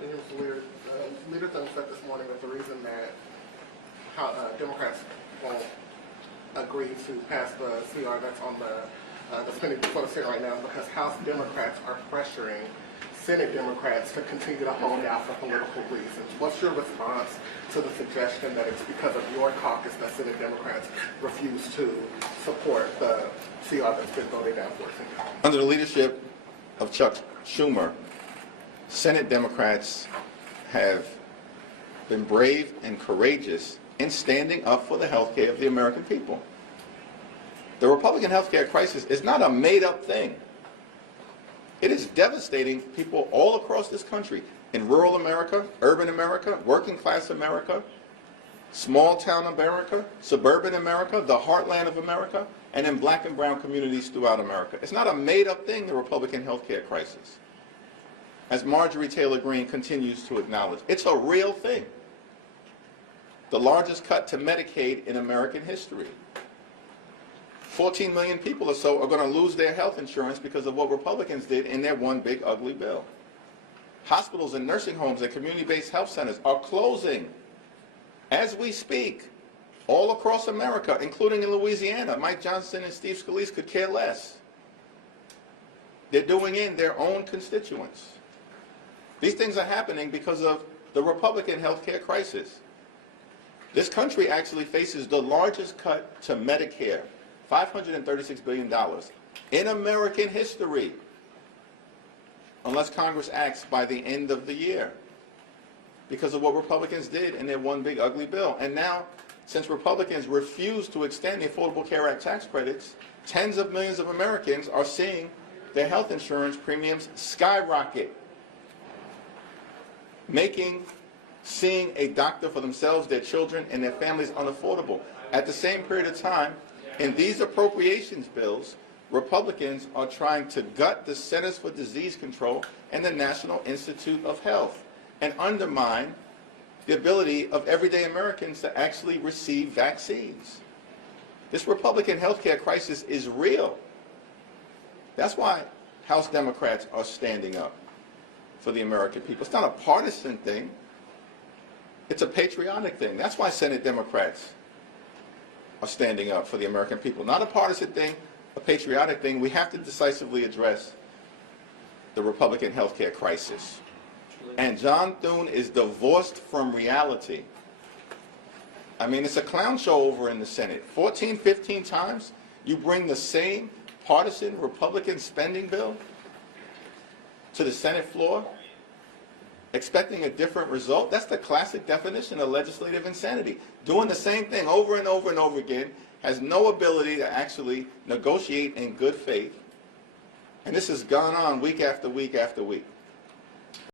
It was weird. Leader Thune said this morning that the reason that Democrats won't agree to pass the CR that's on the spending before the Senate right now is because House Democrats are pressuring Senate Democrats to continue to hold out for political reasons. What's your response to the suggestion that it's because of your caucus that Senate Democrats refuse to support the CR that's been voted down for? Under the leadership of Chuck Schumer, Senate Democrats have been brave and courageous in standing up for the health care of the American people. The Republican health care crisis is not a made-up thing. It is devastating people all across this country, in rural America, urban America, working class America, small town America, suburban America, the heartland of America, and in black and brown communities throughout America. It's not a made-up thing, the Republican health care crisis. As Marjorie Taylor Greene continues to acknowledge, it's a real thing. The largest cut to Medicaid in American history. 14 million people or so are going to lose their health insurance because of what Republicans did in their one big ugly bill. Hospitals and nursing homes and community-based health centers are closing as we speak all across America, including in Louisiana. Mike Johnson and Steve Scalise could care less. They're doing in their own constituents. These things are happening because of the Republican health care crisis. This country actually faces the largest cut to Medicare, $536 billion, in American history, unless Congress acts by the end of the year, because of what Republicans did in their one big ugly bill. And now, since Republicans refuse to extend the Affordable Care Act tax credits, tens of millions of Americans are seeing their health insurance premiums skyrocket, making seeing a doctor for themselves, their children, and their families unaffordable. At the same period of time, in these appropriations bills, Republicans are trying to gut the Centers for Disease Control and the National Institute of Health and undermine the ability of everyday Americans to actually receive vaccines. This Republican health care crisis is real. That's why House Democrats are standing up for the American people. It's not a partisan thing. It's a patriotic thing. That's why Senate Democrats are standing up for the American people. Not a partisan thing, a patriotic thing. We have to decisively address the Republican health care crisis. And John Thune is divorced from reality. I mean, it's a clown show over in the Senate. 14, 15 times you bring the same partisan Republican spending bill to the Senate floor, expecting a different result. That's the classic definition of legislative insanity. Doing the same thing over and over and over again, has no ability to actually negotiate in good faith. And this has gone on week after week after week.